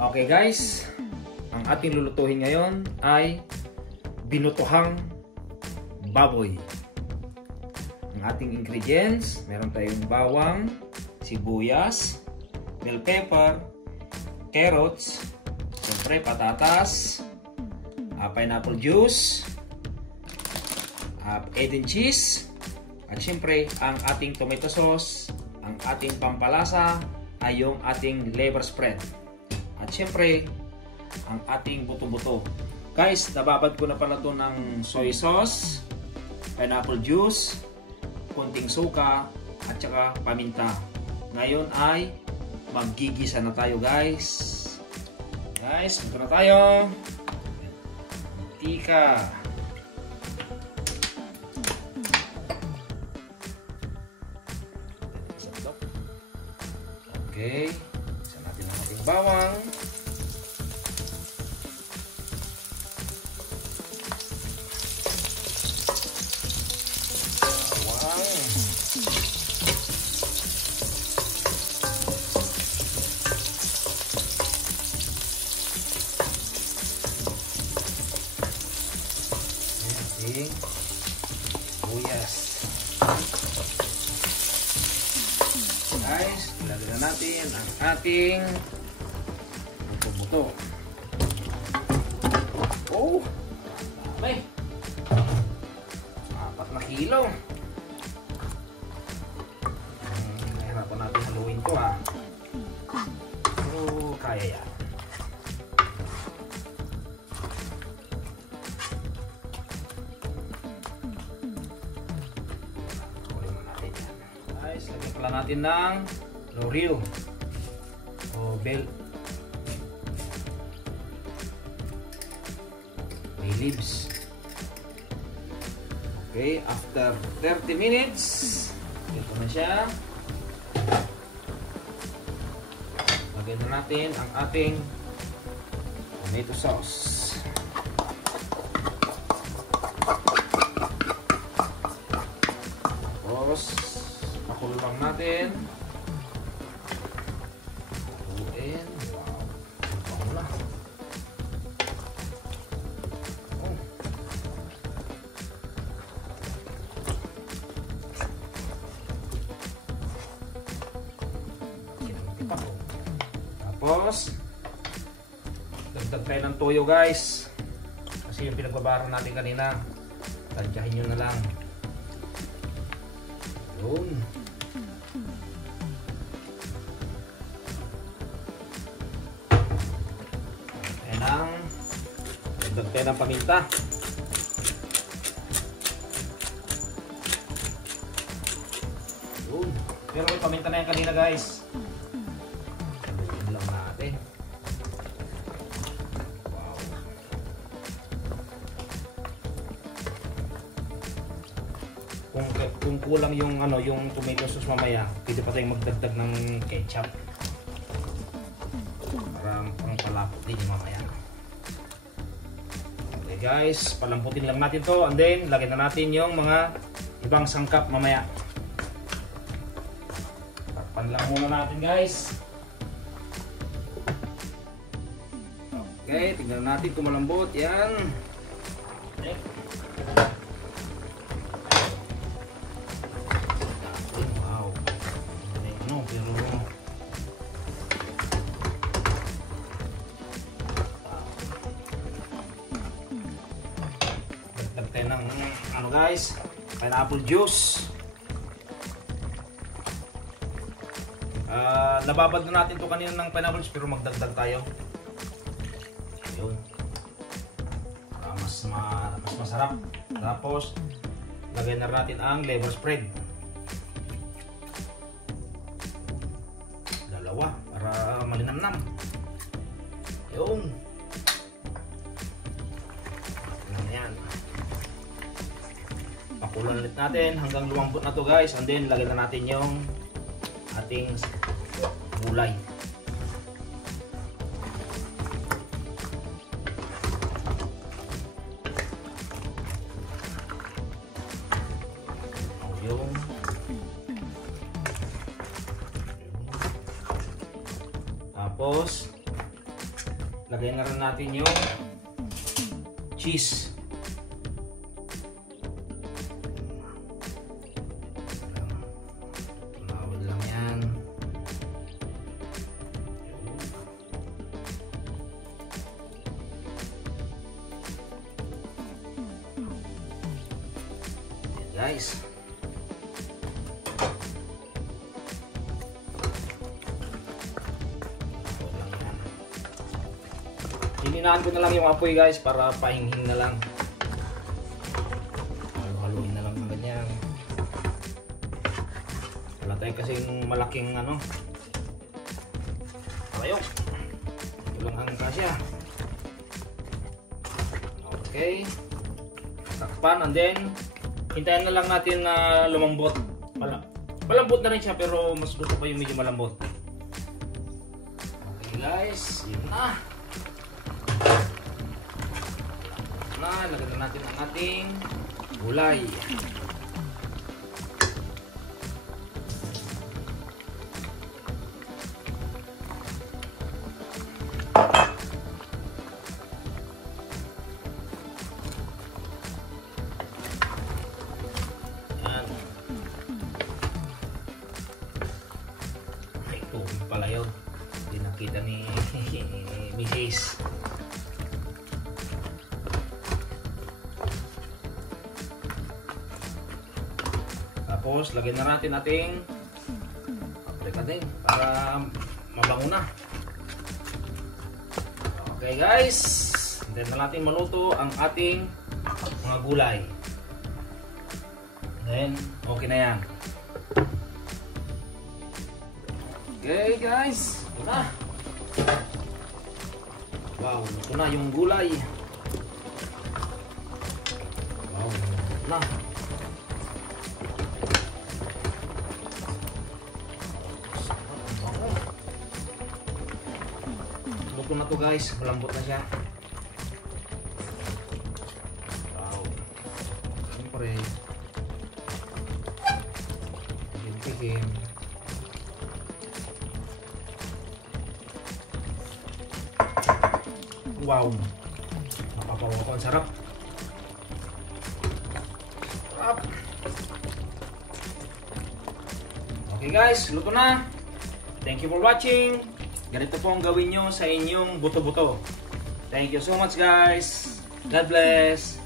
Okay guys, ang ating lulutuhin ngayon ay binutuhang baboy. Ang ating ingredients, meron tayong bawang, sibuyas, bell pepper, carrots, siyempre patatas, pineapple juice, egg and cheese, at siyempre ang ating tomato sauce, ang ating pampalasa ay yung ating liver spread. At syempre, ang ating buto-buto. Guys, nababad ko na pala ito ng soy sauce, pineapple juice, konting suka, at saka paminta. Ngayon ay maggigisa na tayo guys. Guys, magkano na tayo. Mantika. Okay. Natin ang ating bawang. Ating sibuyas. Guys, ilagay na natin ang ating buto-buto. Oh! May 4 na kilo. Nahirapan natin haluin to ha. Pero kaya yan. Guys, lagyan pala natin ng laurel o bay leaves. Okay, after 30 minutes, ito na siya. Lagyan na natin ang ating tomato sauce. Tapos pakulo lang natin. Haluin. Wow. Bango na. Oh. Tapos dagdag tayo ng toyo guys. Kasi yung pinagbabaran natin kanina, tansyahin nyo na lang. Yun. Ayan ang dagdag tayo ng paminta. Yun. Pero may paminta na yan kanina guys. Sabihin lang natin. Wow. Kung kulang yung yung tomato sauce mamaya, pwede pa tayong magdagdag ng ketchup para pangpalapot din yung mamaya. Okay guys, palamputin lang natin to and then lagyan na natin yung mga ibang sangkap mamaya. Takpan lang muna natin guys. Okay, tingnan natin kung malambot. Yan. Okay. Dagdag tayo ng guys, pineapple juice. Nababad na natin to kanina ng pineapple juice pero magdagdag tayo. Ayun. Para mas masarap. Tapos lagay na natin ang liver spread. Dalawa para malinamnam. Ayun. Ayan. Pakulan ulit natin hanggang lumambot na to guys. And then lagyan na natin yung ating gulay. Yung tapos lagay na rin natin yung cheese. Tumawad lang yan. Yan guys. Hininaan ko na lang yung apoy guys para pahinghing na lang. Haluin na lang ng ganyan. Wala tayo kasing malaking ano. Ayok. Ito lang ang kasya. Okay. Takpan and then hintayin na lang natin na lumambot. Malambot na rin siya pero mas gusto ko yung medyo malambot. Okay guys, yun na. Lagyan na natin ang ating gulay. Yan. Ay, tubig pala yun. Hindi nakita ni Mrs. Tapos, lagyan na natin ating paprika din para mabango na. Okay guys, hintayin na natin maluto ang ating mga gulay. Then, okay na yan. Okay guys, ito na. Wow, ito na yung gulay. Wow, ito na. Luto na to guys, malambot na siya. Wow. Siyempre, tikim. Wow. Mapapawa ko, ang sarap. Sarap. Okay guys, luto na. Thank you for watching. Ganito po ang gawin nyo sa inyong buto-buto. Thank you so much guys. God bless.